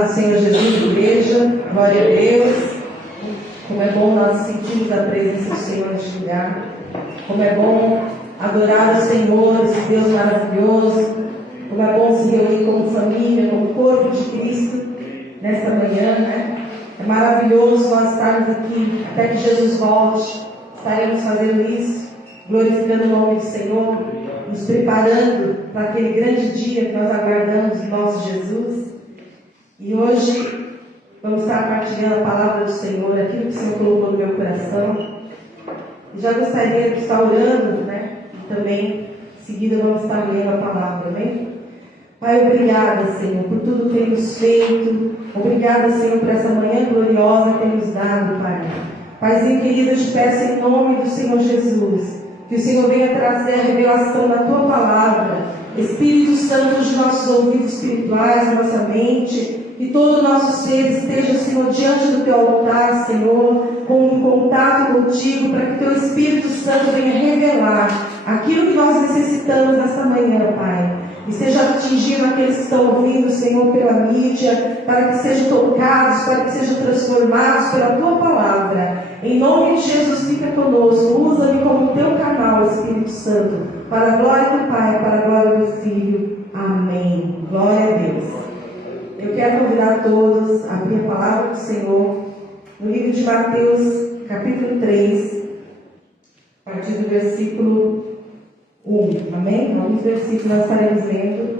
Paz do Senhor Jesus, igreja, glória a Deus. Como é bom nós sentirmos a presença do Senhor neste lugar. Como é bom adorar o Senhor, esse Deus maravilhoso. Como é bom se reunir como família, como corpo de Cristo, nesta manhã, né? É maravilhoso nós estarmos aqui, até que Jesus volte. Estaremos fazendo isso, glorificando o nome do Senhor, nos preparando para aquele grande dia que nós aguardamos em nosso Jesus. E hoje vamos estar partilhando a palavra do Senhor, aquilo que o Senhor colocou no meu coração. E já gostaria de estar orando, né? E também, em seguida, vamos estar lendo a palavra, amém? Pai, obrigada, Senhor, por tudo que temos feito. Obrigada, Senhor, por essa manhã gloriosa que temos dado, Pai. Paizinho querido, eu te peço em nome do Senhor Jesus, que o Senhor venha trazer a revelação da Tua palavra. Espírito Santo, dos nossos ouvidos espirituais, da nossa mente, e todo o nosso ser esteja, Senhor, diante do Teu altar, Senhor, em contato contigo, para que Teu Espírito Santo venha revelar aquilo que nós necessitamos nesta manhã, Pai. E seja atingindo aqueles que estão ouvindo, Senhor, pela mídia, para que sejam tocados, para que sejam transformados pela Tua palavra. Em nome de Jesus, fica conosco, usa-me como Teu canal, Espírito Santo, para a glória do Pai, para a glória do Filho. Amém. Glória a Deus. Eu quero convidar a todos a abrir a palavra do Senhor no livro de Mateus, capítulo 3, a partir do versículo 1. Amém? Alguns versículos nós estaremos lendo.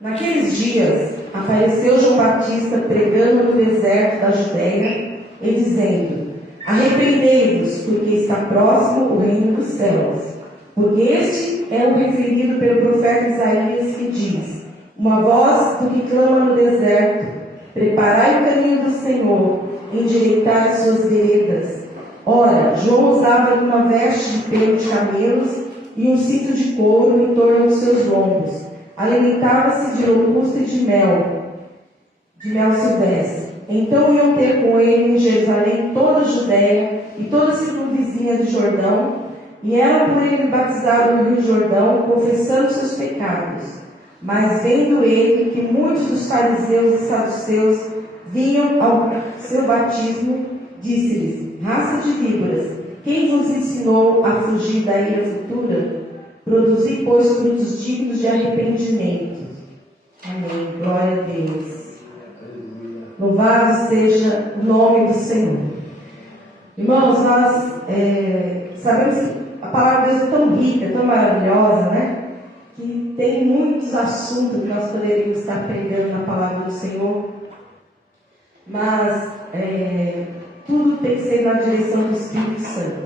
Naqueles dias, apareceu João Batista pregando no deserto da Judéia e dizendo: arrependei-vos, porque está próximo o reino dos céus. Porque este é o referido pelo profeta Isaías, que diz: uma voz do que clama no deserto, preparai o caminho do Senhor, endireitai as suas veredas. Ora, João usava uma veste de pelo de camelos e um cinto de couro em torno dos seus lombos. Alimentava-se de locusta e de mel silvestre. Então iam ter com ele em Jerusalém toda a Judéia e toda a circunvizinha do Jordão, e eram por ele batizados no Rio Jordão, confessando seus pecados. Mas vendo ele que muitos dos fariseus e saduceus vinham ao seu batismo, disse-lhes: raça de víboras, quem vos ensinou a fugir da ira futura? Produzi, pois, frutos dignos de arrependimento. Amém. Glória a Deus. Louvado seja o nome do Senhor. Irmãos, nós sabemos que a palavra de Deus é tão rica, tão maravilhosa, né? Que tem muitos assuntos que nós poderíamos estar pregando na palavra do Senhor. Mas tudo tem que ser na direção do Espírito Santo.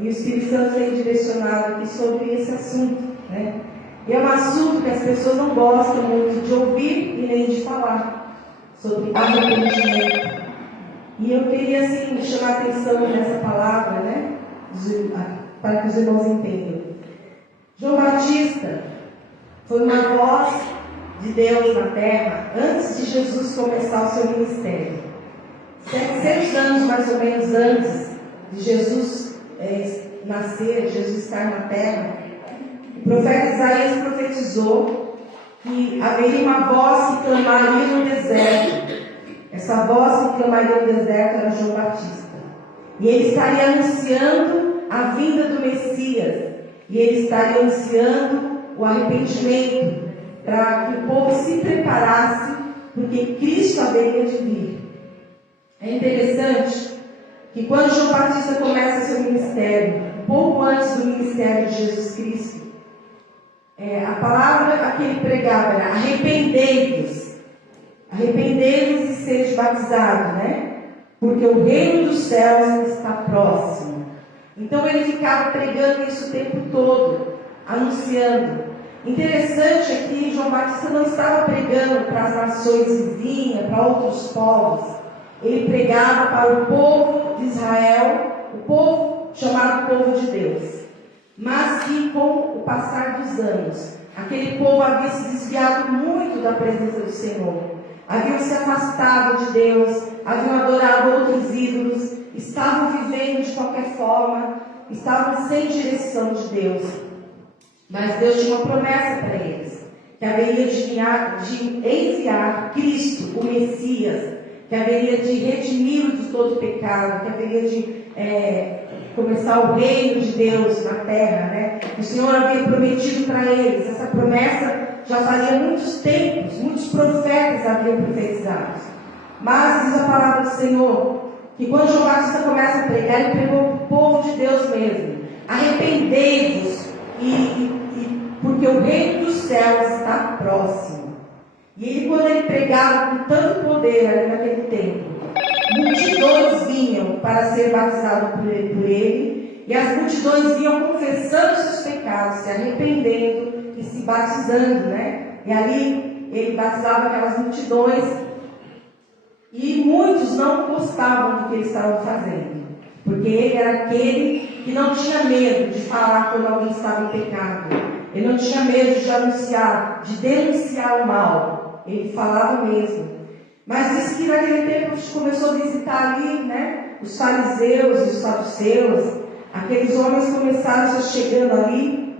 E o Espírito Santo tem direcionado aqui sobre esse assunto, né? E é um assunto que as pessoas não gostam muito de ouvir e nem de falar, sobre arrependimento. E eu queria, assim, chamar a atenção nessa palavra, né? Para que os irmãos entendam. João Batista foi uma voz de Deus na terra antes de Jesus começar o seu ministério. 700 anos mais ou menos antes de Jesus nascer, de Jesus estar na terra, o profeta Isaías profetizou que haveria uma voz que clamaria no deserto. Essa voz que clamaria no deserto era João Batista. E ele estaria anunciando a vinda do Messias. E ele estaria anunciando o arrependimento, para que o povo se preparasse, porque Cristo haveria de vir. É interessante que quando João Batista começa seu ministério, um pouco antes do ministério de Jesus Cristo, a palavra que ele pregava era: arrependei-vos e sede batizados, né? Porque o reino dos céus está próximo. Então ele ficava pregando isso o tempo todo, anunciando. Interessante é que João Batista não estava pregando para as nações vizinhas, para outros povos. Ele pregava para o povo de Israel, o povo chamado povo de Deus. Mas que com o passar dos anos, aquele povo havia se desviado muito da presença do Senhor. Haviam se afastado de Deus, haviam adorado outros ídolos, estavam vivendo de qualquer forma, estavam sem direção de Deus. Mas Deus tinha uma promessa para eles. que haveria de enviar Cristo, o Messias, que haveria de redimi-lo de todo pecado, que haveria de começar o reino de Deus na terra, né? O Senhor havia prometido para eles. Essa promessa já fazia muitos tempos, muitos profetas haviam profetizado. Mas diz a palavra do Senhor que quando João Batista começa a pregar, ele pregou para o povo de Deus mesmo: arrependei-vos, porque o reino dos céus está próximo. E ele, quando ele pregava com tanto poder ali naquele tempo, multidões vinham para ser batizadas por ele, e as multidões vinham confessando seus pecados, se arrependendo e se batizando, né? E ali ele batizava aquelas multidões, e muitos não gostavam do que eles estavam fazendo, porque ele era aquele que não tinha medo de falar quando alguém estava em pecado, ele não tinha medo de anunciar, de denunciar o mal, ele falava mesmo. Mas diz que naquele tempo a gente começou a visitar ali, né, os fariseus e os saduceus. Aqueles homens começaram a chegando ali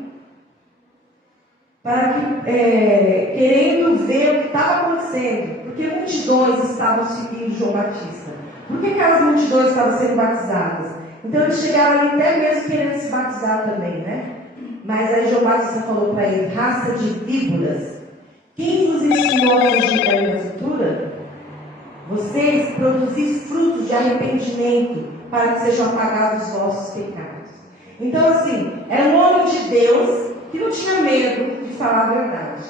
para querendo ver o que estava acontecendo, porque multidões estavam seguindo João Batista. Por que aquelas multidões estavam sendo batizadas? Então eles chegaram ali até mesmo querendo se batizar também, né? Mas aí João Batista falou para eles: raça de víboras, quem vos ensinou a fugir da ira futura? Vocês produzis frutos de arrependimento para que sejam apagados os vossos pecados. Então, assim, era um homem de Deus que não tinha medo de falar a verdade.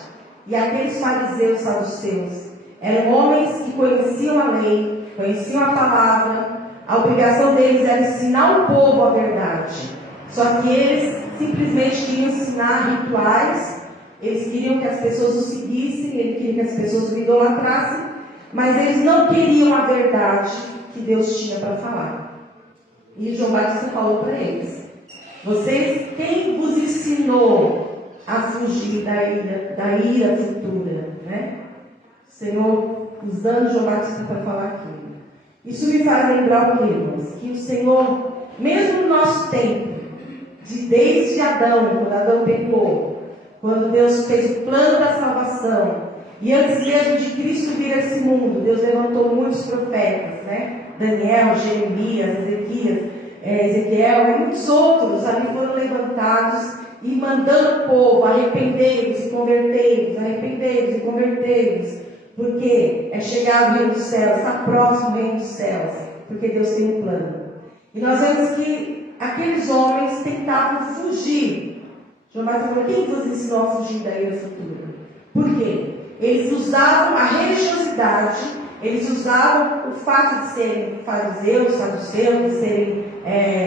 E aqueles fariseus saduceus eram homens que conheciam a lei, conheciam a palavra. A obrigação deles era ensinar o povo a verdade. Só que eles simplesmente queriam ensinar rituais, eles queriam que as pessoas o seguissem, eles queriam que as pessoas o idolatrassem, mas eles não queriam a verdade que Deus tinha para falar. E João Batista falou para eles: vocês, quem vos ensinou a fugir da ira futura, né? O Senhor usando João Batista para falar aquilo. Isso me faz lembrar o que, irmãos? Que o Senhor, mesmo no nosso tempo, desde Adão, quando Adão pecou, quando Deus fez o plano da salvação, e antes mesmo de Cristo vir a esse mundo, Deus levantou muitos profetas, né? Daniel, Jeremias, Ezequiel e muitos outros ali foram levantados e mandando o povo: arrependei-vos e convertei-vos, arrependei-vos e convertei-vos, porque é chegado o reino dos céus, está próximo o reino dos céus, porque Deus tem um plano. E nós vemos que aqueles homens tentavam fugir. João Batista falou: quem vos ensinou a fugir da ira futura? Por quê? Eles usavam a religiosidade, eles usavam o fato de serem fariseus, saduceus, de serem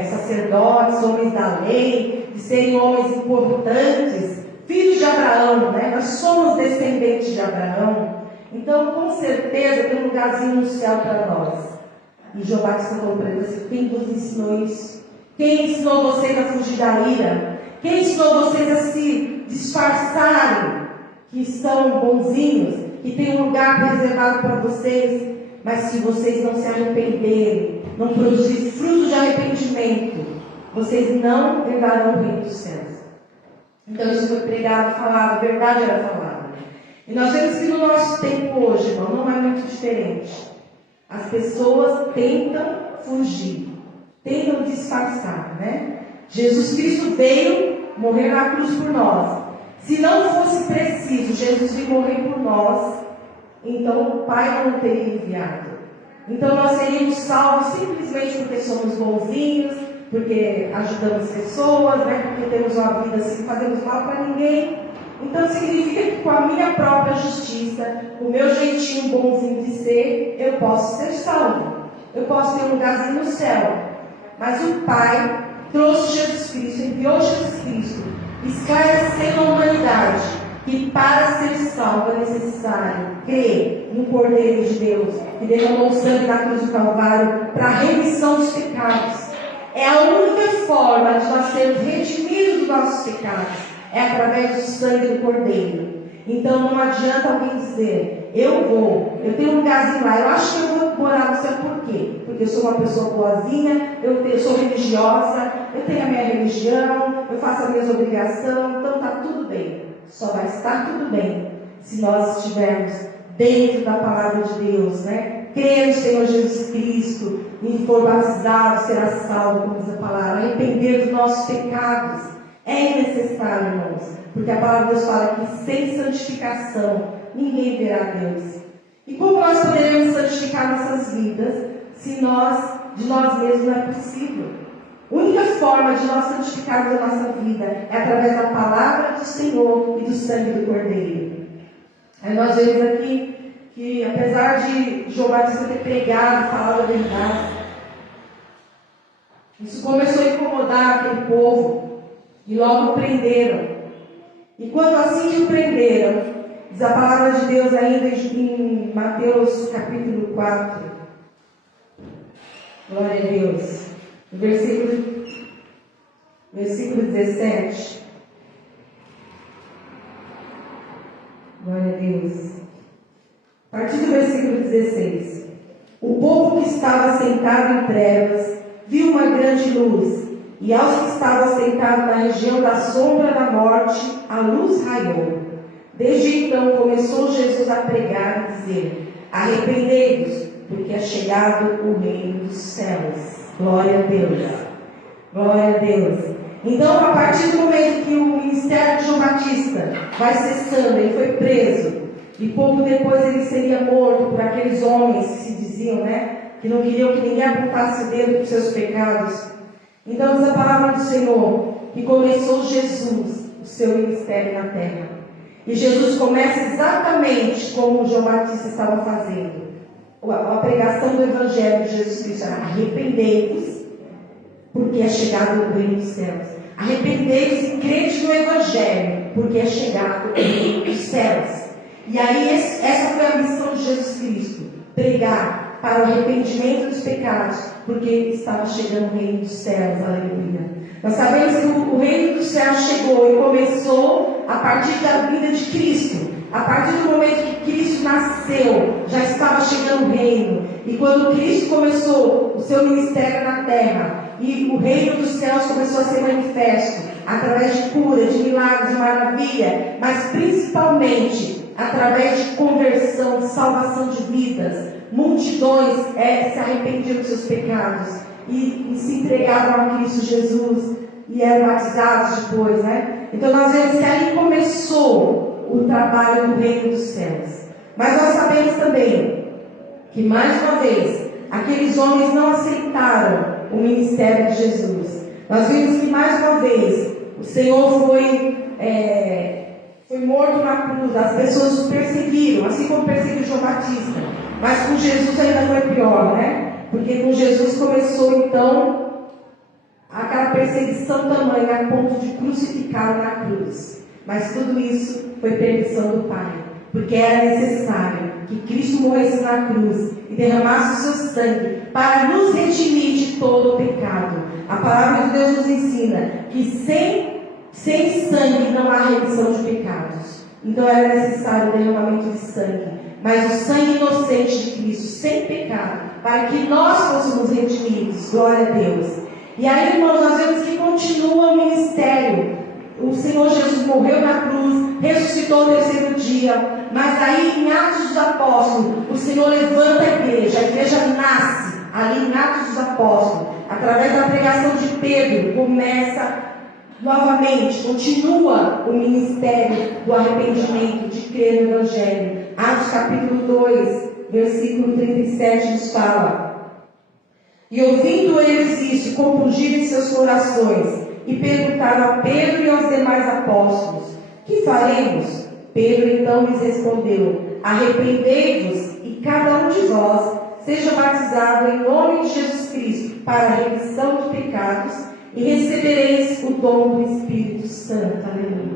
sacerdotes, homens da lei, de serem homens importantes, filhos de Abraão, né? Nós somos descendentes de Abraão, então com certeza tem um lugarzinho no céu para nós. E João Batista falou para eles: quem vos ensinou isso? Quem ensinou vocês a fugir da ira? Quem ensinou vocês a se disfarçarem que são bonzinhos, que tem um lugar reservado para vocês? Mas se vocês não se arrependerem, não produzirem fruto de arrependimento, vocês não herdarão o reino dos céus. Então isso foi pregado, falado, a verdade era falada. E nós vemos que no nosso tempo hoje, irmão, não é muito diferente. As pessoas tentam fugir, tentam disfarçar, né? Jesus Cristo veio morrer na cruz por nós. Se não fosse preciso Jesus vir morrer por nós, então o Pai não teria enviado. Então nós seríamos salvos simplesmente porque somos bonzinhos, porque ajudamos pessoas, né? Porque temos uma vida assim, fazemos mal para ninguém. Então significa que com a minha própria justiça, com o meu jeitinho bonzinho de ser, eu posso ser salvo. Eu posso ter um lugarzinho no céu. Mas o Pai trouxe Jesus Cristo, enviou Jesus Cristo, esclarecendo a humanidade que para ser salvo é necessário crer no Cordeiro de Deus, que derramou o sangue na cruz do Calvário para a remissão dos pecados. É a única forma de nós sermos redimidos dos nossos pecados, é através do sangue do Cordeiro. Então não adianta alguém dizer: eu tenho um lugarzinho lá, eu acho que eu vou morar no céu. Por quê? Porque eu sou uma pessoa boazinha, eu sou religiosa, eu tenho a minha religião, eu faço as minhas obrigações, então está tudo bem. Só vai estar tudo bem se nós estivermos dentro da palavra de Deus, né? Crer no Senhor Jesus Cristo, e for batizado, será salvo, como diz a palavra, arrepender dos nossos pecados. É necessário, irmãos, porque a palavra de Deus fala que sem santificação ninguém verá Deus. E como nós poderemos santificar nossas vidas se de nós mesmos não é possível? A única forma de nós santificarmos a nossa vida é através da palavra do Senhor e do sangue do Cordeiro. Aí nós vemos aqui que, apesar de João Batista ter pregado, falado a verdade, isso começou a incomodar aquele povo e logo o prenderam. E quando assim que o prenderam, diz a palavra de Deus ainda em Mateus capítulo 4, glória a Deus, no versículo 17, glória a Deus, a partir do versículo 16: o povo que estava sentado em trevas viu uma grande luz, e aos que estavam sentados na região da sombra da morte, a luz raiou. Desde então começou Jesus a pregar e dizer: arrependei-vos, porque é chegado o reino dos céus. Glória a Deus. Glória a Deus. Então, a partir do momento que o ministério de João Batista vai cessando, ele foi preso, e pouco depois ele seria morto por aqueles homens que se diziam, né, que não queriam que ninguém apontasse o dedo para os seus pecados. Então, diz a palavra do Senhor que começou Jesus o seu ministério na terra. E Jesus começa exatamente como João Batista estava fazendo. A pregação do Evangelho de Jesus Cristo era: arrependei-vos, porque é chegado o reino dos céus. Arrependei-vos e crede no Evangelho, porque é chegado o reino dos céus. E aí essa foi a missão de Jesus Cristo: pregar para o arrependimento dos pecados, porque estava chegando o reino dos céus. Aleluia. Nós sabemos que o reino dos céus chegou e começou a partir da vida de Cristo. A partir do momento que Cristo nasceu, já estava chegando o reino. E quando Cristo começou o seu ministério na terra, e o reino dos céus começou a ser manifesto através de cura, de milagres, de maravilha, mas principalmente através de conversão, de salvação de vidas. Multidões se arrependiam dos seus pecados e se entregavam a Cristo Jesus e eram batizados depois, né? Então nós vemos que ali começou o trabalho do reino dos céus. Mas nós sabemos também que, mais uma vez, aqueles homens não aceitaram o ministério de Jesus. Nós vimos que, mais uma vez, o Senhor foi morto na cruz. As pessoas o perseguiram, assim como perseguiu João Batista. Mas com Jesus ainda foi pior, né? Porque com Jesus começou, então, aquela perseguição tamanha a ponto de crucificá-lo na cruz. Mas tudo isso foi permissão do Pai, porque era necessário que Cristo morresse na cruz e derramasse o seu sangue para nos redimir de todo o pecado. A palavra de Deus nos ensina que sem sangue não há remissão de pecados. Então era necessário o derramamento de sangue, mas o sangue inocente de Cristo, sem pecado, para que nós fôssemos redimidos. Glória a Deus. E aí, irmãos, nós vemos que continua o ministério. O Senhor Jesus morreu na cruz, ressuscitou no terceiro dia, mas aí em Atos dos Apóstolos, o Senhor levanta a igreja nasce ali em Atos dos Apóstolos, através da pregação de Pedro, começa novamente, continua o ministério do arrependimento, de crer no Evangelho. Atos capítulo 2, versículo 37 nos fala: e ouvindo eles isso, compungiram em seus corações, e perguntaram a Pedro e aos demais apóstolos: que faremos? Pedro então lhes respondeu: arrependei-vos, e cada um de vós seja batizado em nome de Jesus Cristo para a remissão de pecados, e recebereis o dom do Espírito Santo. Aleluia.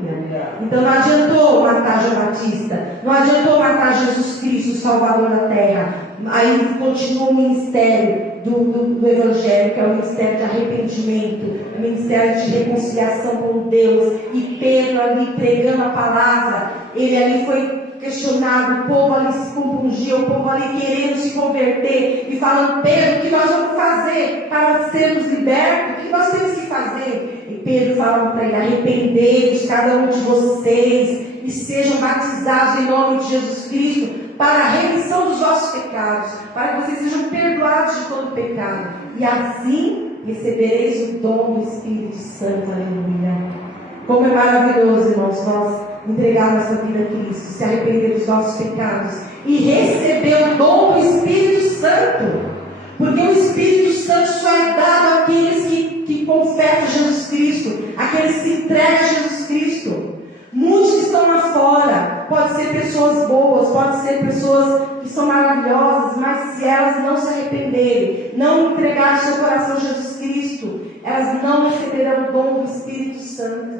Então não adiantou matar João Batista, não adiantou matar Jesus Cristo, o Salvador da terra. Aí continua o ministério do Evangelho, que é o ministério de arrependimento, o ministério de reconciliação com Deus. E Pedro ali pregando a palavra, ele ali foi questionado, o povo ali se compungia, o povo ali querendo se converter e falando: Pedro, o que nós vamos fazer para sermos libertos? O que nós temos que fazer? E Pedro falava para ele: arrependei-vos cada um de vocês e sejam batizados em nome de Jesus Cristo para a remissão dos vossos pecados, para que vocês sejam perdoados de todo pecado, e assim recebereis o dom do Espírito Santo. Aleluia. Como é maravilhoso, irmãos, nós entregar nossa vida a Cristo, se arrepender dos nossos pecados e receber o dom do Espírito Santo, porque o Espírito Santo só é dado àqueles que confessam Jesus Cristo, aqueles que se entregam a Jesus Cristo. Muitos que estão lá fora, pode ser pessoas boas, pode ser pessoas que são maravilhosas, mas se elas não se arrependerem, não entregarem seu coração a Jesus Cristo, elas não receberão o dom do Espírito Santo.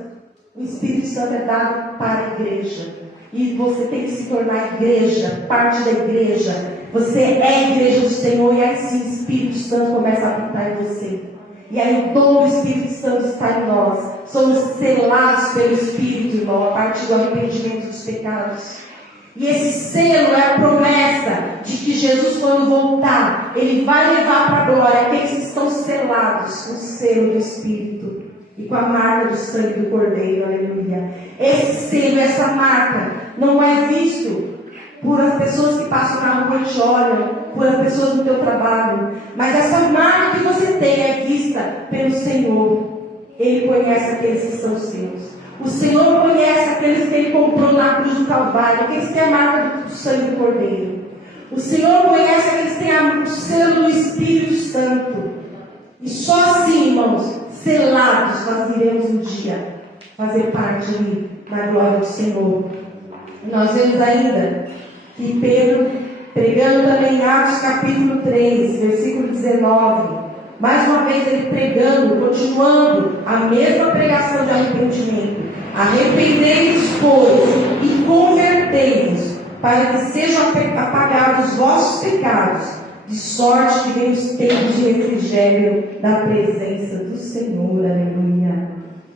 O Espírito Santo é dado para a igreja, e você tem que se tornar igreja, parte da igreja. Você é a igreja do Senhor, e aí sim o Espírito Santo começa a habitar em você. E aí o dom do Espírito Santo está em nós. Somos selados pelo Espírito, irmão, a partir do arrependimento dos pecados. E esse selo é a promessa de que Jesus, quando voltar, Ele vai levar para a glória aqueles que estão selados com o selo do Espírito e com a marca do sangue do Cordeiro. Aleluia. Esse selo, essa marca, não é visto por as pessoas que passam na rua e te olham, por as pessoas do teu trabalho, mas essa marca que você tem é vista pelo Senhor. Ele conhece aqueles que são seus. O Senhor conhece aqueles que Ele comprou na cruz do Calvário, aqueles que têm a marca do sangue do Cordeiro. O Senhor conhece aqueles que têm o selo do Espírito Santo. E só assim, irmãos, selados, nós iremos um dia fazer parte ali na glória do Senhor. Nós vemos ainda que Pedro, pregando também em Atos capítulo 3, versículo 19, mais uma vez ele pregando, continuando a mesma pregação de arrependimento. Arrependei-vos, pois, e convertei-vos, para que sejam apagados os vossos pecados, de sorte que venham os tempos de refrigério da presença do Senhor. Aleluia.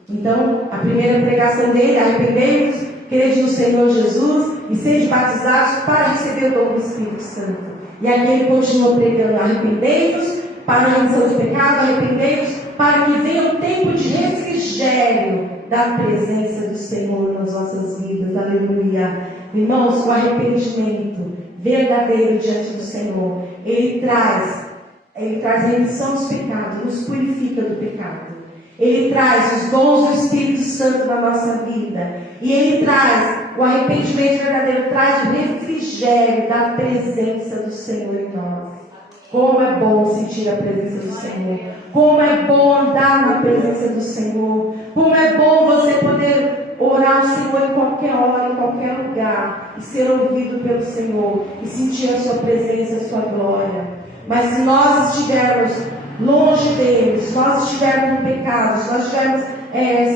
Então, a primeira pregação dele: arrependei-vos, crede no Senhor Jesus e sejam batizados para receber o dom do Espírito Santo. E aqui ele continua pregando: arrependei-vos para a remissão do pecado, arrependei-vos para que venha o tempo de refrigério da presença do Senhor nas nossas vidas. Aleluia. Irmãos, o arrependimento verdadeiro diante do Senhor, ele traz remissão dos pecados, nos purifica do pecado. Ele traz os dons do Espírito Santo na nossa vida. E Ele traz o arrependimento verdadeiro, traz o refrigério da presença do Senhor em nós. Como é bom sentir a presença do Senhor. Como é bom andar na presença do Senhor. Como é bom você poder orar ao Senhor em qualquer hora, em qualquer lugar, e ser ouvido pelo Senhor, e sentir a sua presença, a sua glória. Mas se nós estivermos longe dele, se nós estivermos no pecado, se nós estivermos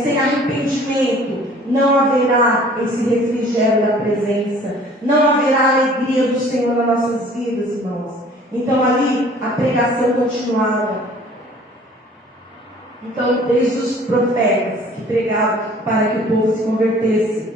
sem arrependimento, não haverá esse refrigério da presença, não haverá a alegria do Senhor nas nossas vidas, irmãos. Então ali a pregação continuava. Então, desde os profetas que pregavam para que o povo se convertesse,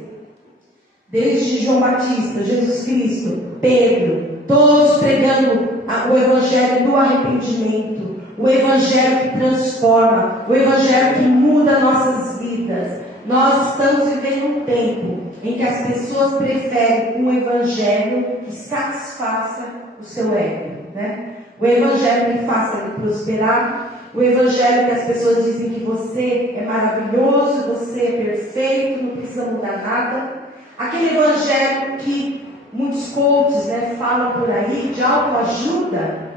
desde João Batista, Jesus Cristo, Pedro, todos pregando o evangelho do arrependimento, o evangelho que transforma, o evangelho que muda nossas vidas. Nós estamos vivendo um tempo em que as pessoas preferem um evangelho que satisfaça o seu ego, né? O evangelho que faça ele prosperar, o evangelho que as pessoas dizem que você é maravilhoso, você é perfeito, não precisa mudar nada. Aquele evangelho que muitos coaches, falam por aí de autoajuda,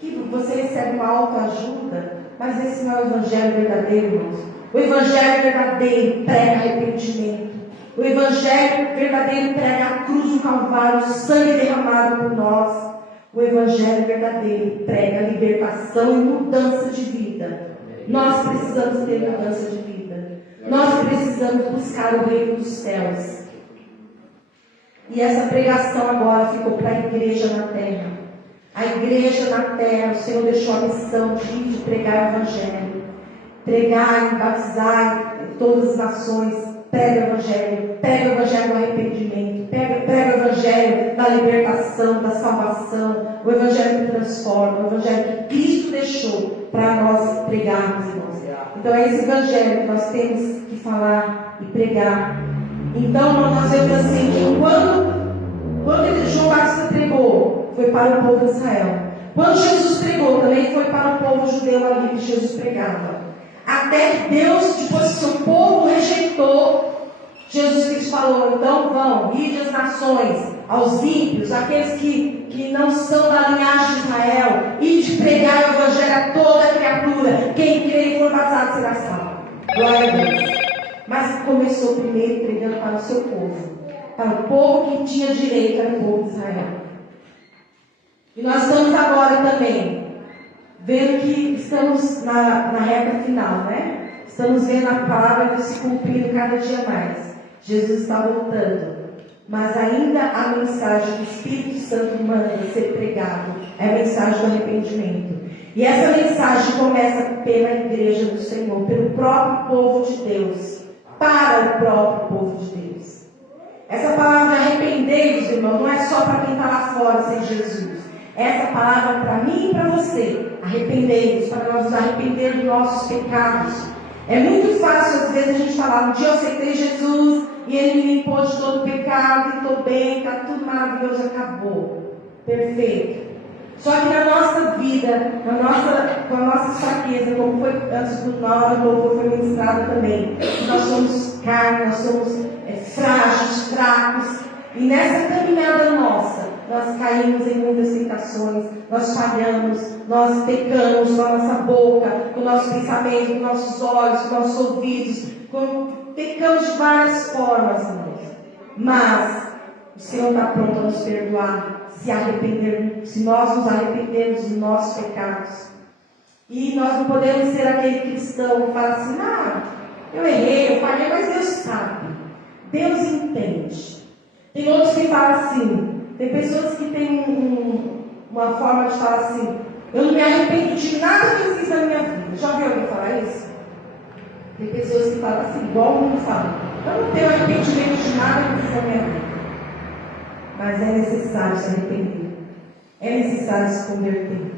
que você recebe uma autoajuda, mas esse não é o evangelho verdadeiro, irmãos. O evangelho verdadeiro prega arrependimento. O evangelho verdadeiro prega a cruz do Calvário, o sangue derramado por nós. O evangelho verdadeiro prega libertação e mudança de vida. Nós precisamos ter mudança de vida. Nós precisamos buscar o reino dos céus. E essa pregação agora ficou para a igreja na terra. A igreja na terra, o Senhor deixou a missão de pregar o evangelho. Pregar e batizar todas as nações. prega o Evangelho do arrependimento, prega o Evangelho da libertação, da salvação, o Evangelho que transforma, o Evangelho que Cristo deixou para nós pregarmos, irmãos. Então é esse Evangelho que nós temos que falar e pregar. Então nós vemos assim, que quando João Batista pregou, foi para o povo de Israel. Quando Jesus pregou, também foi para o povo judeu ali que Jesus pregava. Até que Deus, depois que seu povo rejeitou, Jesus Cristo falou: então vão, ide às nações, aos ímpios, aqueles que não são da linhagem de Israel, ide pregar o Evangelho a toda criatura. Quem crer e for batizado será salvo. Glória a Deus. Mas começou primeiro pregando para o seu povo, para o povo que tinha direito, era o povo de Israel. E nós estamos agora também vendo que estamos na reta final, né? Estamos vendo a palavra se cumprindo cada dia mais. Jesus está voltando. Mas ainda a mensagem que o Espírito Santo manda ser pregado é a mensagem do arrependimento. E essa mensagem começa pela igreja do Senhor, pelo próprio povo de Deus, para o próprio povo de Deus. Essa palavra arrependei-vos, irmão, não é só para quem está lá fora sem Jesus. Essa palavra é para mim e para você. Arrependei-vos, para nós nos arrepender dos nossos pecados. É muito fácil, às vezes, a gente falar: um dia eu aceitei Jesus e Ele me limpou de todo pecado, e estou bem, está tudo maravilhoso, acabou. Perfeito. Só que na nossa vida, com a nossa fraqueza, como foi antes do louvor foi ministrado também, nós somos carne, nós somos frágeis, fracos, e nessa caminhada nossa, nós caímos em muitas tentações, nós falhamos, nós pecamos com a nossa boca, com o nosso pensamento, com nossos olhos, com nossos ouvidos, pecamos de várias formas, irmãos. Mas o Senhor está pronto a nos perdoar, se nós nos arrependermos dos nossos pecados. E nós não podemos ser aquele cristão que fala assim: eu errei, eu falhei, mas Deus sabe, Deus entende. Tem outros que falam assim, tem pessoas que têm uma forma de falar assim: eu não me arrependo de nada que eu fiz na minha vida. Já ouviu alguém falar isso? Tem pessoas que falam assim, igual o mundo fala: eu não tenho arrependimento de nada que eu fiz na minha vida. Mas é necessário se arrepender, é necessário se converter.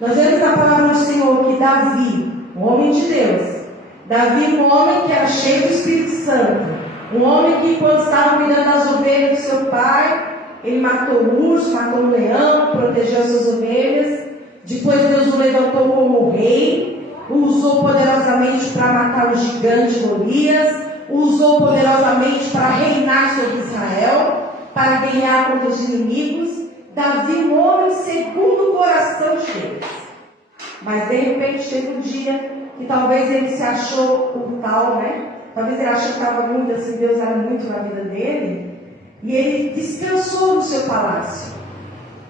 Nós vemos na palavra do Senhor que Davi, um homem de Deus, Davi, um homem que era cheio do Espírito Santo, um homem que, quando estava cuidando das ovelhas do seu pai, ele matou o urso, matou o leão, protegeu as suas ovelhas. Depois Deus o levantou como rei, o usou poderosamente para matar o gigante Golias, o usou poderosamente para reinar sobre Israel, para guerrear contra os inimigos. Davi, um homem segundo o coração de Deus. Mas de repente teve um dia que talvez ele se achou o tal, né? Talvez ele achou que estava muito assim, Deus era muito na vida dele. E ele descansou no seu palácio.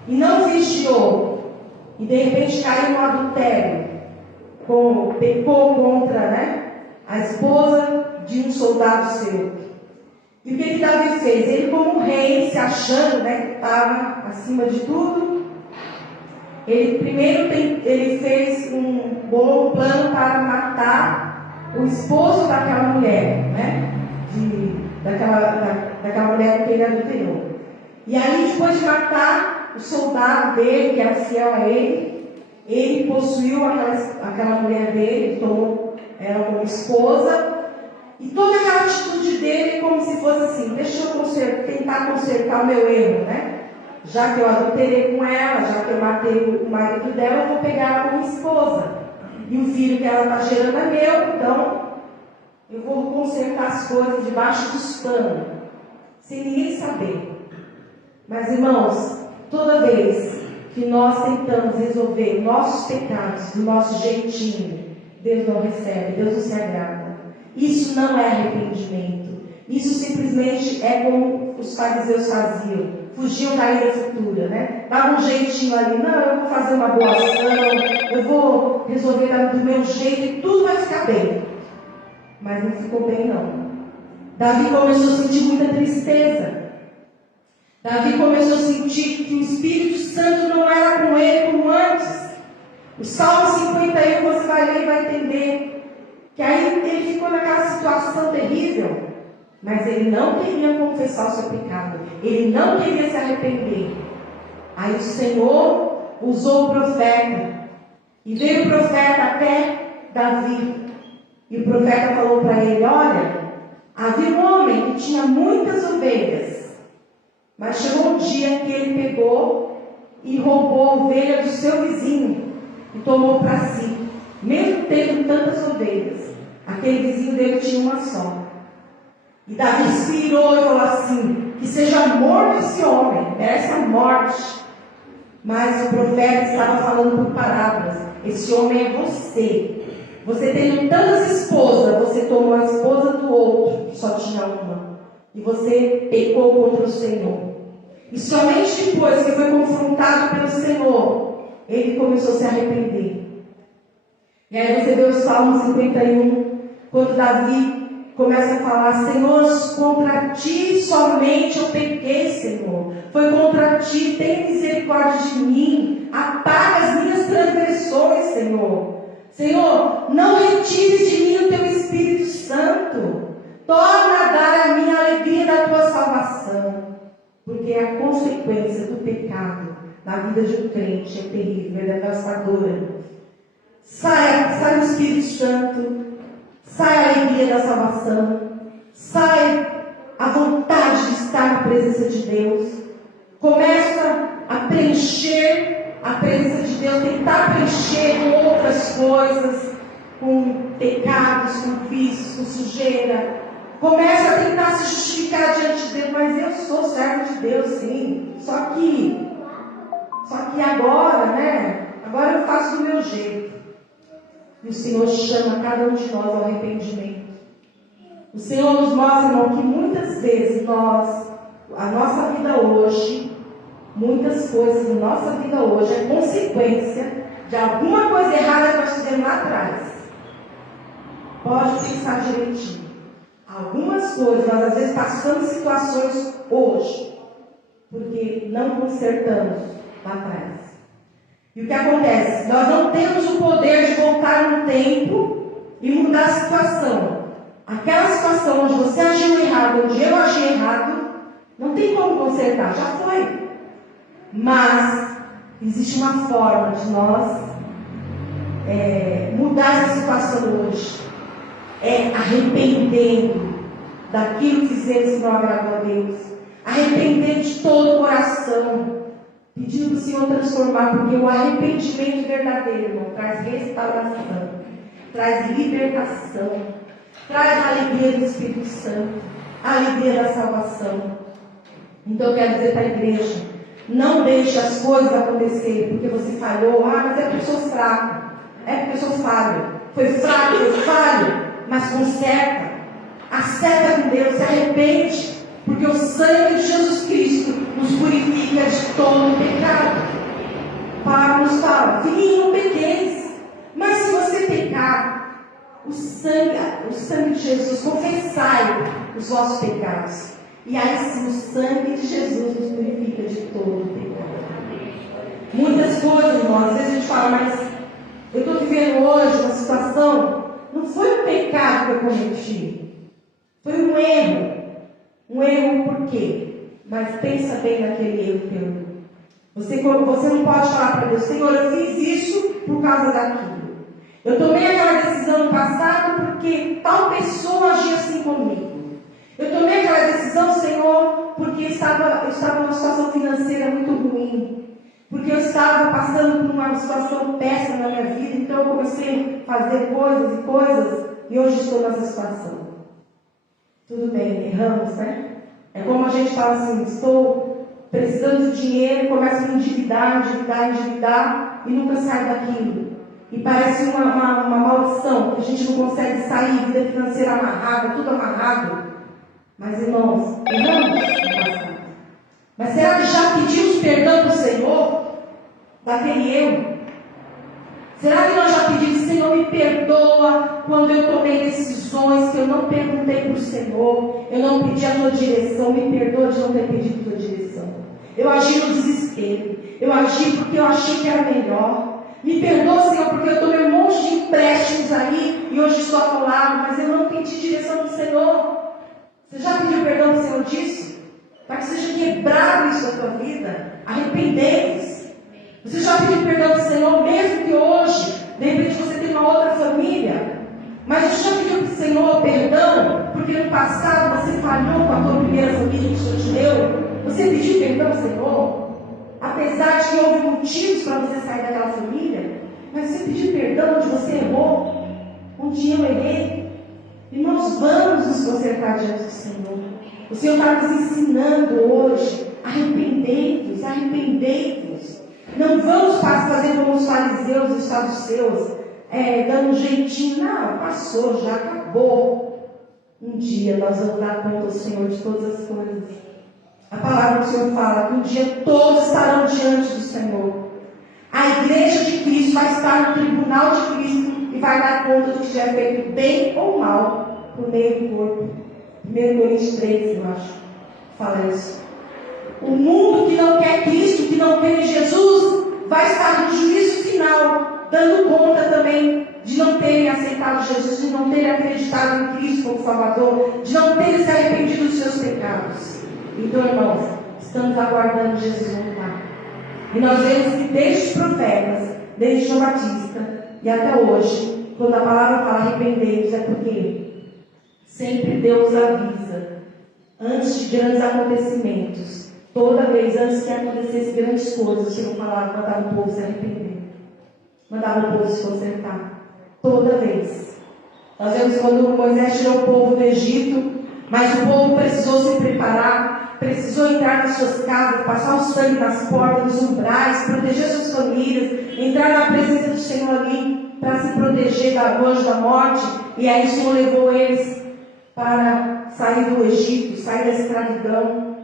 E não vigiou. E de repente caiu no adultério. Pecou contra, né, a esposa de um soldado seu. E o que Davi fez? Ele, como rei, se achando, né, que estava acima de tudo, ele fez um bom plano para matar o esposo daquela mulher, né? Daquela mulher que ele adulterou. E aí, depois de matar o soldado dele, que era fiel a ele possuiu aquela mulher dele, tomou ela como esposa. E toda aquela atitude dele, como se fosse assim: deixa eu tentar consertar o meu erro, né? Já que eu adulterei com ela, já que eu matei o marido dela, eu vou pegar ela como esposa. E o filho que ela está gerando é meu, então eu vou consertar as coisas debaixo dos panos, sem ninguém saber. Mas, irmãos, toda vez que nós tentamos resolver nossos pecados do nosso jeitinho, Deus não recebe, Deus não se agrada. Isso não é arrependimento. Isso simplesmente é como os fariseus faziam. Fugiam da ira futura, né? Dava um jeitinho ali. Não, eu vou fazer uma boa ação. Eu vou resolver do meu jeito e tudo vai ficar bem. Mas não ficou bem, não. Davi começou a sentir muita tristeza. Davi começou a sentir que o Espírito Santo não era com ele como antes. O Salmo 51, você vai ler e vai entender que aí ele ficou naquela situação terrível, mas ele não queria confessar o seu pecado, ele não queria se arrepender. Aí o Senhor usou o profeta, e veio o profeta até Davi, e o profeta falou para ele: olha, havia um homem que tinha muitas ovelhas, mas chegou um dia que ele pegou e roubou a ovelha do seu vizinho e tomou para si, mesmo tendo tantas ovelhas. Aquele vizinho dele tinha uma só. E Davi se irou e falou assim: que seja morto esse homem, merece a morte. Mas o profeta estava falando por parábolas: esse homem é você. Você tendo tantas esposas, você tomou a esposa do outro, que só tinha uma, e você pecou contra o Senhor. E somente depois que foi confrontado pelo Senhor, ele começou a se arrepender. E aí você vê o Salmo 51, quando Davi começa a falar: Senhor, contra ti somente eu pequei, Senhor. Foi contra ti, tem misericórdia de mim. Apaga as minhas transgressões, Senhor. Senhor, não retires de mim o teu Espírito Santo. Torna a dar a minha alegria da tua salvação. Porque a consequência do pecado na vida de um crente é terrível, é devastadora. Sai o Espírito Santo, sai a alegria da salvação, sai a vontade de estar na presença de Deus. Começa a preencher a presença de Deus, tentar preencher com outras coisas, com pecados, com vícios, com sujeira. Começa a tentar se justificar diante de Deus: mas eu sou servo de Deus, sim. Só que agora, né? Agora eu faço do meu jeito. E o Senhor chama cada um de nós ao arrependimento. O Senhor nos mostra, irmão, que muitas vezes a nossa vida hoje, muitas coisas na nossa vida hoje é consequência de alguma coisa errada que nós fizemos lá atrás. Pode pensar direitinho. Algumas coisas, nós às vezes passamos situações hoje, porque não consertamos lá atrás. E o que acontece? Nós não temos o poder de voltar no tempo e mudar a situação. Aquela situação onde você agiu errado, onde eu agi errado, não tem como consertar, já foi. Mas existe uma forma de nós mudar essa situação hoje. É arrependendo daquilo que fizemos que não agradou a Deus. Arrependendo de todo o coração. Pedindo para o Senhor transformar, porque o arrependimento verdadeiro, irmão, traz restauração, traz libertação, traz a alegria do Espírito Santo, a alegria da salvação. Então eu quero dizer para a igreja: não deixe as coisas acontecerem porque você falhou. Mas é porque eu sou fraco, é porque eu sou falho. Foi fraco, foi falho, mas conserta, acerta com Deus, se arrepende, porque o sangue de Jesus Cristo nos purifica de todo pecado. Paulo nos fala: filhinho, não pequeis. Mas se você pecar, o sangue de Jesus, confessai os vossos pecados. E aí sim, o sangue de Jesus nos purifica de todo pecado. Muitas coisas, irmãos, às vezes a gente fala: mas eu estou vivendo hoje uma situação, não foi um pecado que eu cometi, foi um erro. Um erro por quê? Mas pensa bem naquele erro teu. Você não pode falar para Deus: Senhor, eu fiz isso por causa daquilo. Eu tomei aquela decisão no passado porque tal pessoa agia assim comigo. Eu tomei aquela decisão, Senhor, porque eu estava numa situação financeira muito ruim. Porque eu estava passando por uma situação péssima na minha vida. Então eu comecei a fazer coisas e hoje estou nessa situação. Tudo bem, erramos, né? É como a gente fala assim: estou precisando de dinheiro, começa a me endividar e nunca sai daquilo. E parece uma maldição, que a gente não consegue sair, vida financeira amarrada, tudo amarrado. Mas, irmãos, erramos no passado. Mas será que já pedimos perdão para o Senhor daquele erro? Será que nós já pedimos: Senhor, me perdoa quando eu tomei decisões que eu não perguntei para o Senhor, eu não pedi a tua direção, me perdoa de não ter pedido a tua direção. Eu agi no desespero, eu agi porque eu achei que era melhor. Me perdoa, Senhor, porque eu tomei um monte de empréstimos aí e hoje estou atolado, mas eu não pedi direção do Senhor. Você já pediu perdão para o Senhor disso? Para que seja quebrado isso na tua vida. Arrependei-vos. Você já pediu perdão para o Senhor, mesmo que hoje, de repente você tem uma outra família, mas você já pediu para o Senhor perdão, porque no passado você falhou com a tua primeira família que o Senhor te deu? Você pediu perdão ao Senhor? Apesar de que houve motivos para você sair daquela família, mas você pediu perdão onde você errou, onde eu errei. Irmãos, vamos nos consertar diante do Senhor. O Senhor está nos ensinando hoje. Arrependei-vos, arrependei-vos. Não vamos fazer como os fariseus e os saduceus, dando um jeitinho. Não, passou, já acabou. Um dia nós vamos dar conta ao Senhor de todas as coisas. A palavra do Senhor fala que um dia todos estarão diante do Senhor. A igreja de Cristo vai estar no tribunal de Cristo e vai dar conta do que tiver feito bem ou mal por meio do corpo. 1 Coríntios 3, eu acho, fala isso. O mundo que não quer Cristo, que não quer Jesus, vai estar no juízo final, dando conta também de não terem aceitado Jesus, de não terem acreditado em Cristo como Salvador, de não terem se arrependido dos seus pecados. Então, irmãos, estamos aguardando Jesus voltar. E nós vemos que desde os profetas, desde João Batista e até hoje, quando a palavra fala arrependei-vos, é porque sempre Deus avisa, antes de grandes acontecimentos, toda vez antes que acontecessem grandes coisas, o Senhor falava, mandava o povo se arrepender, mandava o povo se consertar, toda vez. Nós vemos quando Moisés tirou o povo do Egito, mas o povo precisou se preparar, precisou entrar nas suas casas, passar o sangue nas portas, nos umbrais, proteger suas famílias, entrar na presença do Senhor ali, para se proteger do anjo da morte. E aí o Senhor levou eles para sair do Egito, sair da escravidão.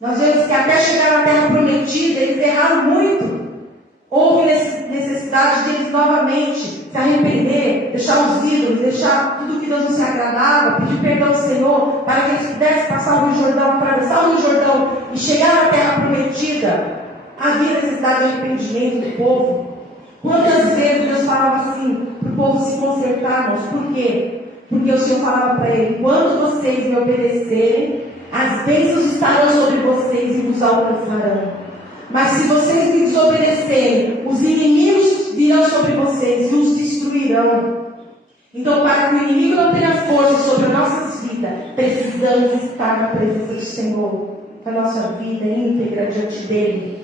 Nós vemos que até chegar na terra prometida, eles erraram muito. Houve necessidade deles novamente se arrepender, deixar os ídolos, deixar tudo que Deus não se agradava, pedir perdão ao Senhor, para que eles pudessem passar o Rio Jordão, atravessar o Rio Jordão e chegar na terra prometida. Havia necessidade de arrependimento do povo. Quantas vezes Deus falava assim, para o povo se consertar, irmãos? Por quê? Porque o Senhor falava para ele, quando vocês me obedecerem, as bênçãos estarão sobre vocês e vos alcançarão. Mas se vocês me desobedecerem, os inimigos virão sobre vocês e os destruirão. Então, para que o inimigo não tenha força sobre as nossas vidas, precisamos estar na presença do Senhor, com a nossa vida íntegra diante dele.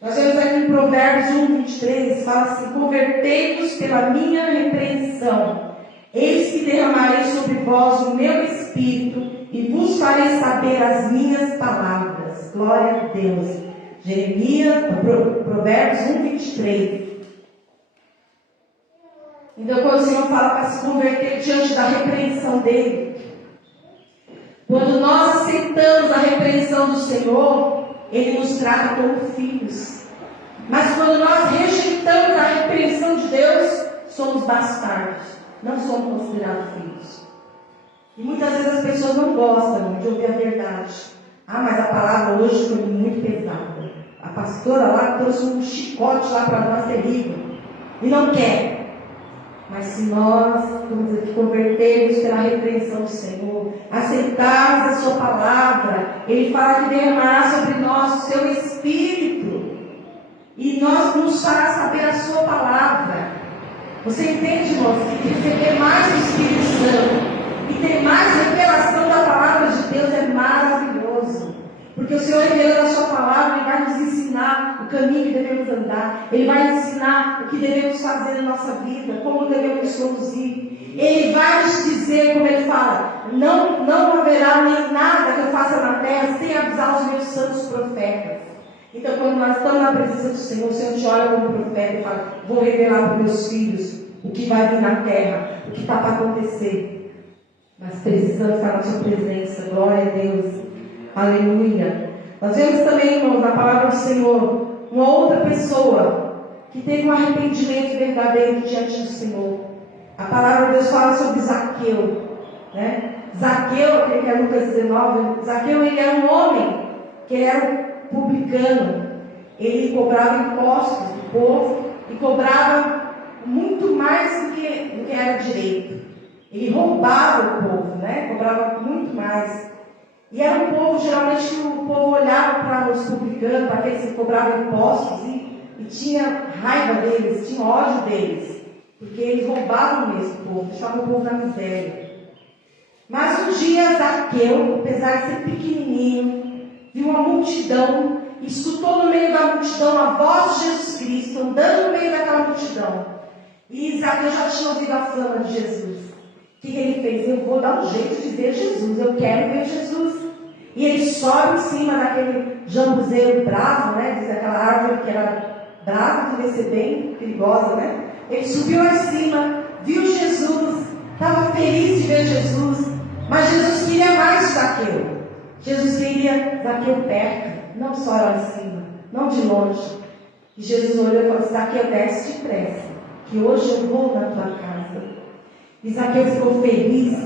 Nós vemos aqui em Provérbios 1:23, fala assim, convertei-vos pela minha repreensão. Eis que derramarei sobre vós o meu espírito e vos farei saber as minhas palavras. Glória a Deus. Provérbios 1:23. Então, quando o Senhor fala para se converter diante da repreensão dele, quando nós aceitamos a repreensão do Senhor, ele nos trata como filhos. Mas quando nós rejeitamos a repreensão de Deus, somos bastardos, não somos considerados filhos. E muitas vezes as pessoas não gostam de ouvir a verdade. Ah, mas a palavra hoje foi muito pesada. A pastora lá trouxe um chicote lá para nós terrível. E não quer. Mas se nós convertermos pela repreensão do Senhor, aceitarmos a sua palavra, ele fala que derramará sobre nós o seu Espírito. E nós nos fará saber a sua palavra. Você entende, irmãos, que receber mais do Espírito Santo e ter mais revelação da palavra de Deus é maravilhoso. Porque o Senhor, revelando a sua palavra, Ele vai nos ensinar o caminho que devemos andar. Ele vai nos ensinar o que devemos fazer na nossa vida, como devemos conduzir. Ele vai nos dizer, como Ele fala, não haverá nem nada que eu faça na terra sem avisar os meus santos profetas. Então, quando nós estamos na presença do Senhor, o Senhor te olha como profeta e fala, vou revelar para os meus filhos o que vai vir na terra, o que está para acontecer. Mas precisamos estar na sua presença. Glória a Deus. Aleluia. Nós vemos também, irmãos, na palavra do Senhor, uma outra pessoa que teve um arrependimento verdadeiro diante do Senhor. A palavra de Deus fala sobre Zaqueu, né? Zaqueu, aquele que é Lucas 19, Zaqueu, ele era um homem que ele era um publicano. Ele cobrava impostos do povo e cobrava muito mais do que era direito. Ele roubava o povo, né? Cobrava muito mais. E era um povo, geralmente, que o povo olhava para os publicanos, para aqueles que cobravam impostos, e tinha raiva deles, tinha ódio deles. Porque eles roubavam mesmo o povo, deixavam o povo na miséria. Mas um dia Zaqueu, apesar de ser pequenininho, viu uma multidão, e escutou no meio da multidão a voz de Jesus Cristo, andando no meio daquela multidão. E Zaqueu já tinha ouvido a fama de Jesus. O que ele fez? Eu vou dar um jeito de ver Jesus, eu quero ver Jesus. E ele sobe em cima daquele jambuzeiro bravo, né? Diz aquela árvore que era brava, devia ser bem perigosa, né? Ele subiu lá em cima, viu Jesus, estava feliz de ver Jesus, mas Jesus queria mais de Zaqueu. Jesus queria Zaqueu perto, não só lá em cima, não de longe. E Jesus olhou e falou: Zaqueu, desce depressa, que hoje eu vou na tua casa. E Zaqueu ficou feliz,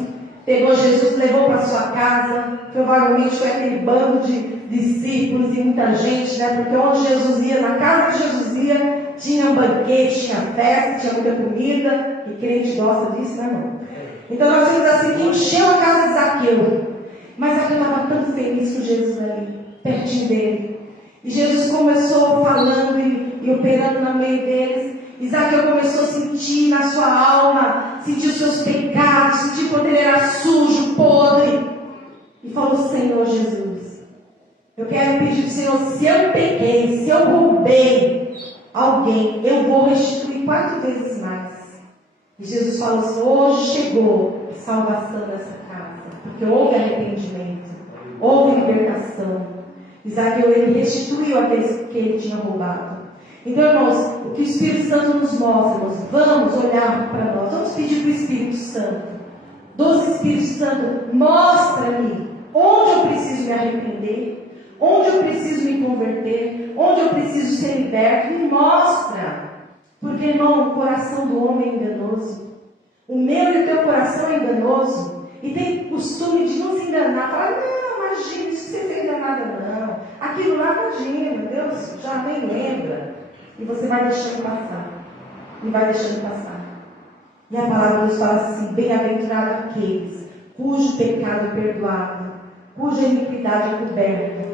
pegou Jesus, levou para sua casa. Provavelmente foi aquele bando de discípulos e muita gente, né? Porque onde Jesus ia, na casa que Jesus ia, tinha um banquete, tinha festa, tinha muita comida. E crente gosta disso, né, irmão? Então nós vimos assim que encheu a casa de Zaqueu. Mas Zaqueu estava tão feliz com Jesus ali, pertinho dele. E Jesus começou falando e operando no meio deles. E Zaqueu começou a sentir na sua alma, sentir os seus pecados, sentir quando ele era sujo, podre. E falou: Senhor Jesus, eu quero pedir ao Senhor, se eu pequei, se eu roubei alguém, eu vou restituir 4 vezes mais. E Jesus falou assim: hoje chegou a salvação dessa casa, porque houve arrependimento, houve libertação. E Zaqueu, ele restituiu aqueles que ele tinha roubado. Então, irmãos, o que o Espírito Santo nos mostra, irmãos, vamos olhar para nós, vamos pedir para o Espírito Santo. Doce Espírito Santo, mostra-me onde eu preciso me arrepender, onde eu preciso me converter, onde eu preciso ser liberto. Me mostra. Porque, irmão, o coração do homem é enganoso. O meu e o teu coração é enganoso. E tem costume de nos enganar. Falar: não, imagina, isso você fez nada, não. Aquilo lá, imagina, Deus já nem lembra. E você vai deixando passar. E vai deixando passar. E a palavra nos fala assim: bem-aventurado aqueles cujo pecado é perdoado, cuja iniquidade é coberta.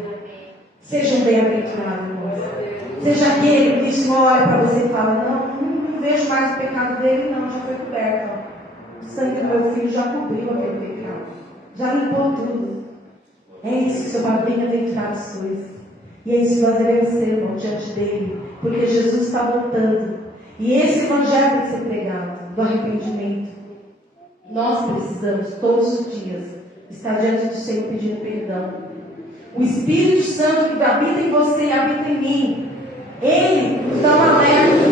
Sejam bem-aventurados, irmãos. Seja aquele que diz, olha para você e fala: não vejo mais o pecado dele, não, já foi coberto. Ó. O sangue do meu filho já cobriu aquele pecado, já limpou tudo. É isso que o Senhor fala: bem-aventurados sois. E é isso que nós devemos ser, irmão, diante dele, porque Jesus está voltando. E esse evangelho tem que ser pregado, do arrependimento. Nós precisamos, todos os dias, estar diante do Senhor pedindo perdão. O Espírito Santo que habita em você e habita em mim, ele nos dá um alerta.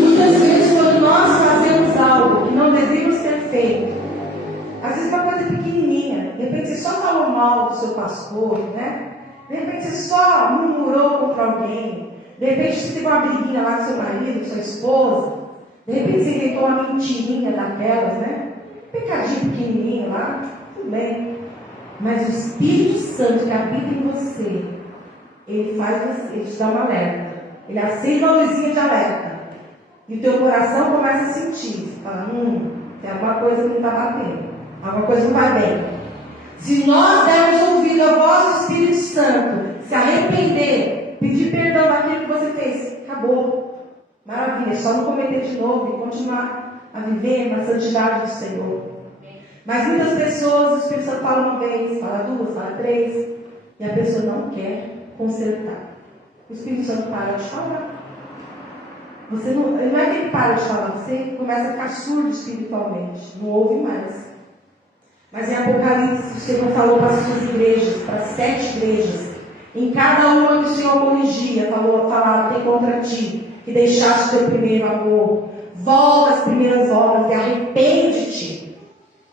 Muitas vezes, quando nós fazemos algo que não deveríamos ter feito, às vezes uma coisa pequenininha, de repente você só falou mal do seu pastor, né? De repente você só murmurou contra alguém. De repente você teve uma briguinha lá com seu marido, com sua esposa. De repente você inventou uma mentirinha daquelas, né? Pecadinho pequenininho lá, tudo bem. Mas o Espírito Santo que habita em você, ele te dá um alerta. Ele acende uma luzinha de alerta. E o teu coração começa a sentir. Você fala: tem alguma coisa que não está batendo. Alguma coisa não vai bem. Se nós dermos ouvido à voz do Espírito Santo, se arrepender, pedir perdão daquilo que você fez, acabou. Maravilha, é só não cometer de novo e continuar a viver na santidade do Senhor. Mas muitas pessoas, o Espírito Santo fala uma vez, fala 2, fala 3, e a pessoa não quer consertar. O Espírito Santo para de falar. Não é que ele para de falar, você começa a ficar surdo espiritualmente, não ouve mais. Mas em Apocalipse, o Senhor falou para as suas igrejas, para as 7 igrejas. Em cada uma que o Senhor corrigia, falava: tem contra ti, que deixaste o teu primeiro amor. Volta às primeiras obras e arrepende-te.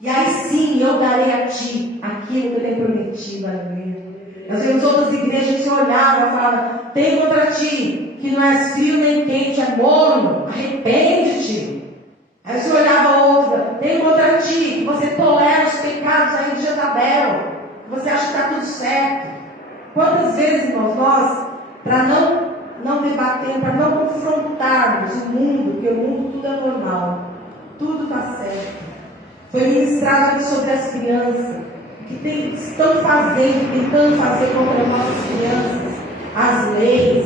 E aí sim eu darei a ti aquilo que eu tenho prometido. Aleluia. Nós vemos outras igrejas que se olhavam e falavam: tem contra ti, que não és frio nem quente, é morno. Arrepende-te. Aí você olhava outra: tem contra ti, que você tolera os pecados aí de Jezabel, que você acha que está tudo certo. Quantas vezes, irmãos, nós, para não debater, para não confrontarmos o mundo, porque o mundo tudo é normal, tudo está certo. Foi ministrado aqui sobre as crianças, que estão fazendo, tentando fazer contra nossas crianças, as leis,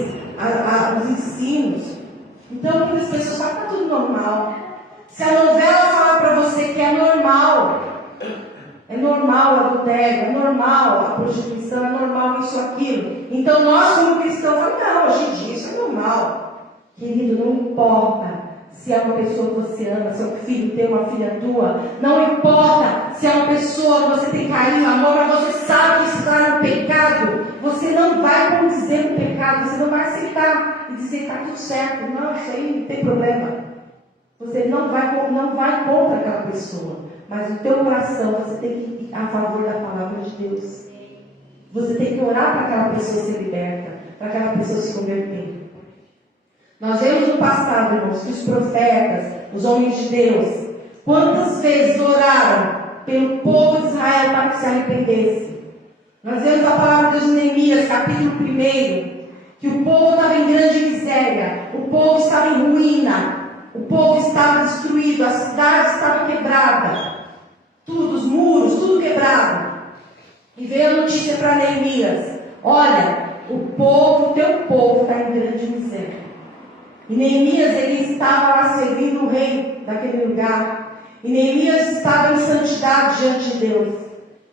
os ensinos. Então, muitas pessoas falam que está tudo normal. Se a novela falar para você que é normal o adultério, é normal a prostituição, é normal isso, aquilo. Então nós como cristãos falamos, não, hoje em dia isso é normal. Querido, não importa se é uma pessoa que você ama, se é um filho teu, uma filha tua. Não importa se é uma pessoa que você tem carinho, amor, mas você sabe que está no pecado. Você não vai condizer no pecado, você não vai aceitar e dizer que está tudo certo. Não, isso aí não tem problema. Você não vai contra aquela pessoa. Mas no teu coração você tem que ir a favor da palavra de Deus. Você tem que orar para aquela pessoa ser liberta, para aquela pessoa se converter. Nós vemos no passado, irmãos, que os profetas, os homens de Deus, quantas vezes oraram pelo povo de Israel para que se arrependesse. Nós vemos a palavra de Neemias, capítulo 1, que o povo estava em grande miséria, o povo estava em ruína, o povo estava destruído, a cidade estava quebrada. Tudo, os muros, tudo quebrado. E veio a notícia para Neemias: olha, o teu povo está em grande miséria. E Neemias, ele estava lá servindo o rei daquele lugar. E Neemias estava em santidade diante de Deus.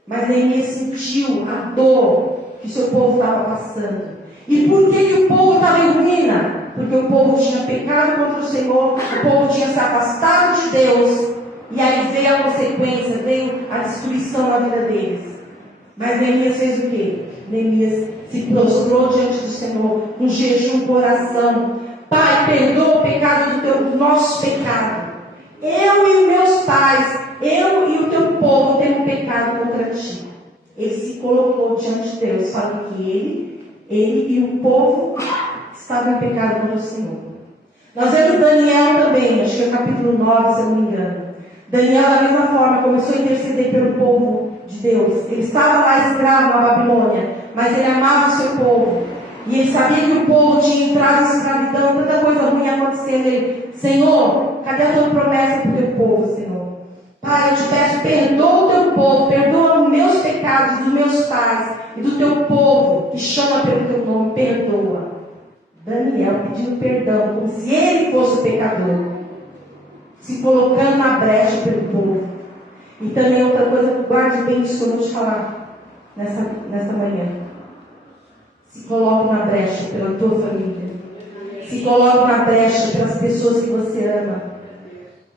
Mas Neemias sentiu a dor que o seu povo estava passando. E por que o povo estava em ruína? Porque o povo tinha pecado contra o Senhor, o povo tinha se afastado de Deus. E aí veio a consequência, veio a destruição na vida deles. Mas Neemias fez o quê? Neemias se prostrou diante do Senhor, com jejum no coração. Pai, perdoa o pecado do nosso pecado. Eu e os meus pais, eu e o teu povo temos pecado contra ti. Ele se colocou diante de Deus, falando que ele e o povo estavam em pecado contra o Senhor. Nós vemos Daniel também, acho que é o capítulo 9, se eu não me engano. Daniel, da mesma forma, começou a interceder pelo povo de Deus. Ele estava lá escravo na Babilônia, mas ele amava o seu povo. E ele sabia que o povo tinha entrado em escravidão, tanta coisa ruim acontecendo. Ele: Senhor, cadê a tua promessa para o teu povo, Senhor? Pai, eu te peço, perdoa o teu povo, perdoa os meus pecados, dos meus pais e do teu povo, que chama pelo teu nome, perdoa. Daniel pedindo perdão, como se ele fosse o pecador, se colocando na brecha pelo povo. E também outra coisa, guarde bem isso que eu vou te falar nessa manhã. Se coloque na brecha pela tua família. Se coloque na brecha pelas pessoas que você ama.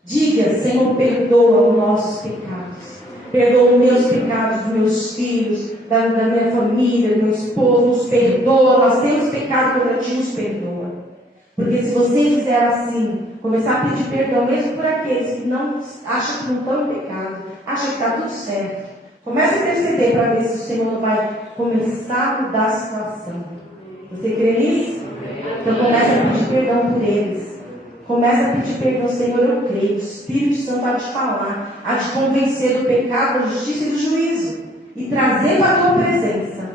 Diga: Senhor, perdoa os nossos pecados. Perdoa os meus pecados, dos meus filhos, da minha família, do meu esposo. Nos perdoa. Nós temos pecado contra ti, nos perdoa. Porque se você fizer assim, começar a pedir perdão, mesmo por aqueles que não acham que não estão em pecado, acham que está tudo certo, comece a interceder para ver se o Senhor vai começar a mudar a situação. Você crê nisso? Então comece a pedir perdão por eles. Comece a pedir perdão: Senhor, eu creio. O Espírito Santo há de falar, há de convencer do pecado, da justiça e do juízo, e trazer para a tua presença.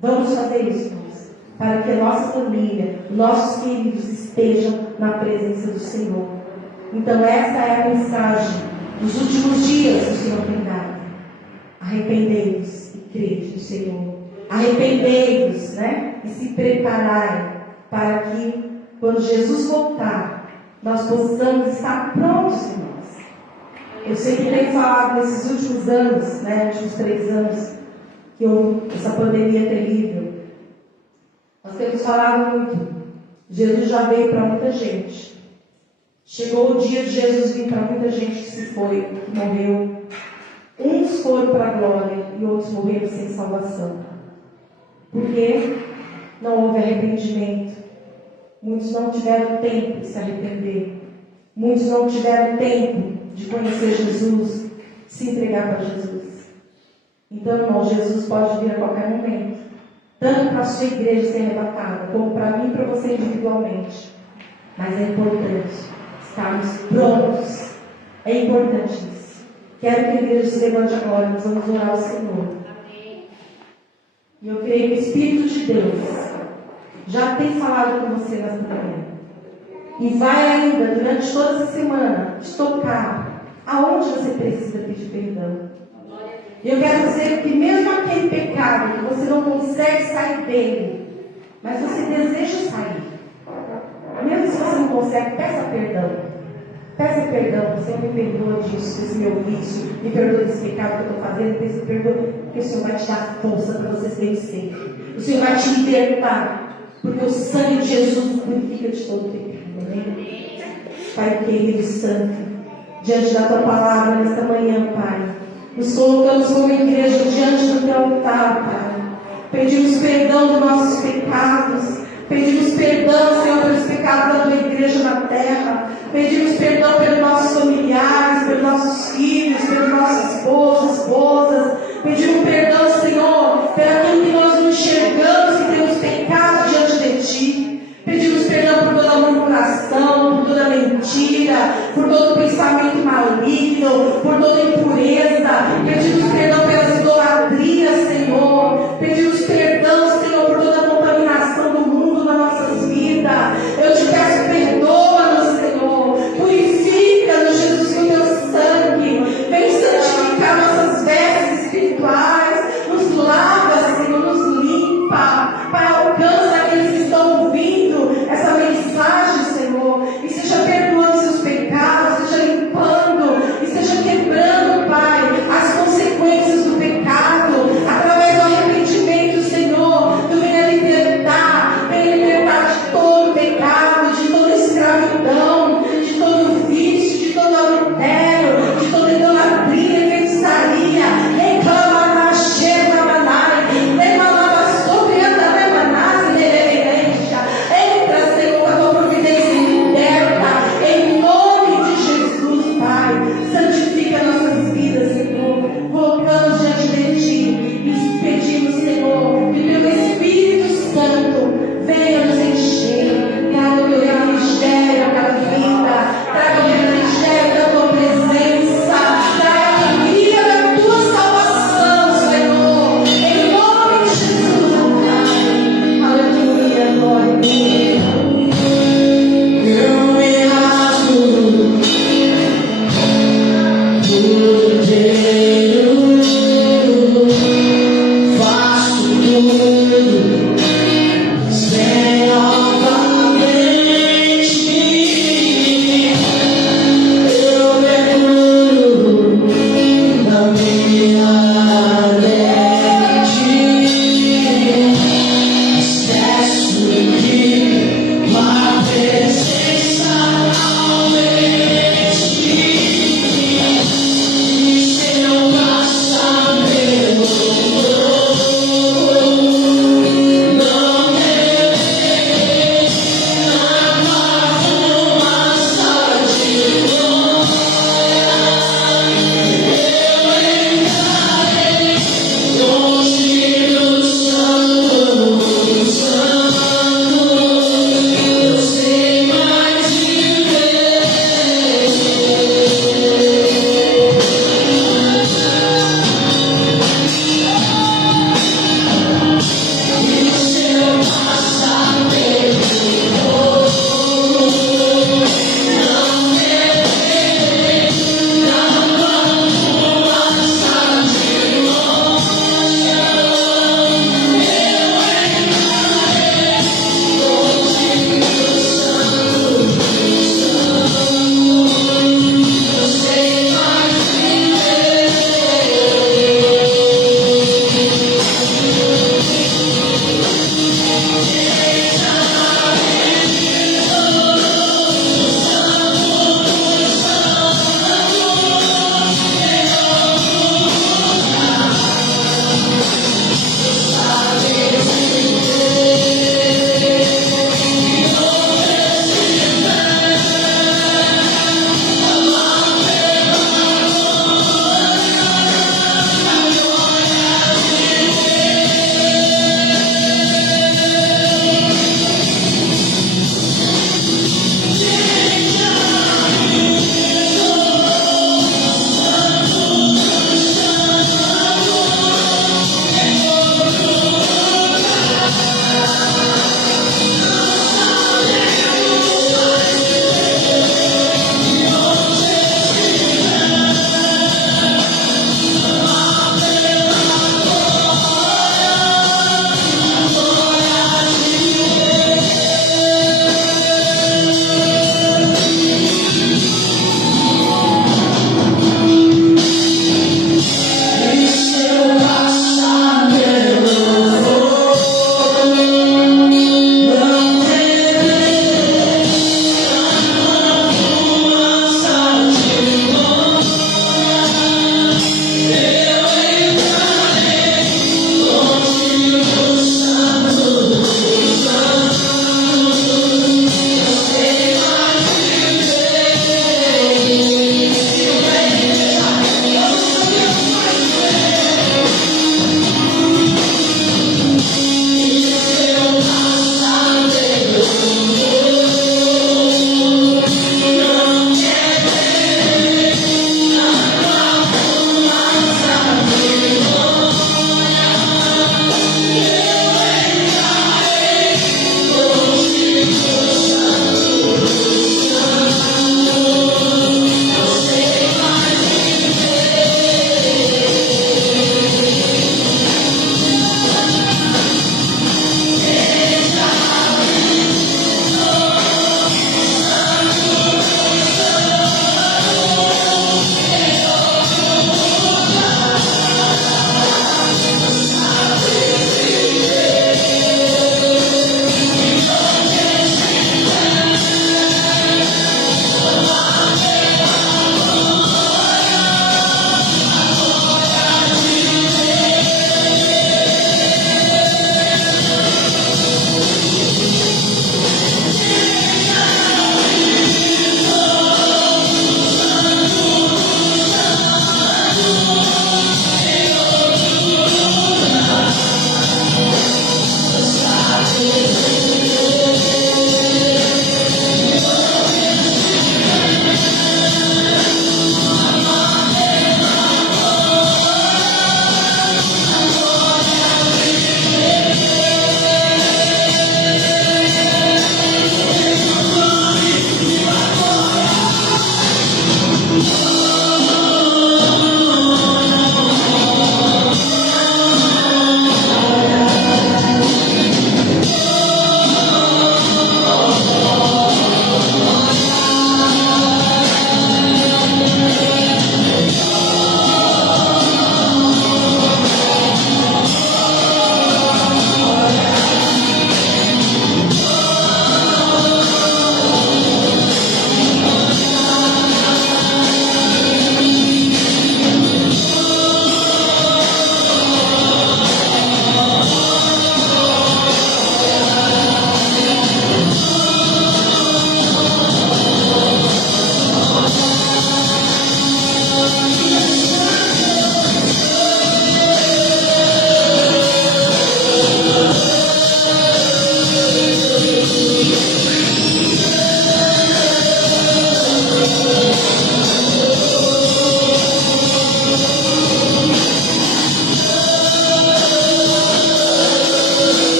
Vamos fazer isso, irmãos, para que a nossa família, nossos queridos estejam na presença do Senhor. Então essa é a mensagem dos últimos dias que o Senhor tem dado. Arrependei-vos e crede no Senhor. Arrependei-vos, e se preparai para que, quando Jesus voltar, nós possamos estar prontos, irmãos. Eu sei que tenho falado nesses últimos anos, últimos 3 anos, que houve essa pandemia terrível. Nós temos falado muito. Jesus já veio para muita gente. Chegou o dia de Jesus vir para muita gente que se foi, que morreu. Uns foram para a glória e outros morreram sem salvação. Porque não houve arrependimento. Muitos não tiveram tempo de se arrepender. Muitos não tiveram tempo de conhecer Jesus, se entregar para Jesus. Então, irmão, Jesus pode vir a qualquer momento. Tanto para a sua igreja ser arrebatada, como para mim e para você individualmente. Mas é importante estarmos prontos. É importante isso. Quero que a igreja se levante agora. Nós vamos orar ao Senhor. E eu creio que o Espírito de Deus já tem falado com você nessa manhã. E vai ainda, durante toda essa semana, te tocar aonde você precisa pedir perdão. E eu quero dizer que mesmo aquele pecado que você não consegue sair dele, mas você deseja sair, mesmo se você não consegue, peça perdão. Peça perdão, Senhor, me perdoa disso, desse meu vício, me perdoa desse pecado que eu estou fazendo, peça perdão, porque o Senhor vai te dar força para você vencer. O Senhor vai te libertar, porque o sangue de Jesus purifica de todo pecado. Amém? Pai querido e santo, diante da tua palavra nesta manhã, Pai, nos colocamos como igreja diante do teu altar, Pai. Pedimos perdão dos nossos pecados. Pedimos perdão, Senhor, pelos pecados da tua igreja na terra. Pedimos perdão pelos nossos familiares, pelos nossos filhos, pelos nossos esposas. Pedimos perdão, Senhor, pelo aquilo que nós não enxergamos, que temos pecado diante de ti. Pedimos perdão por toda a murmuração, por toda a mentira, por todo o pensamento maligno, por toda a impureza. Pedimos perdão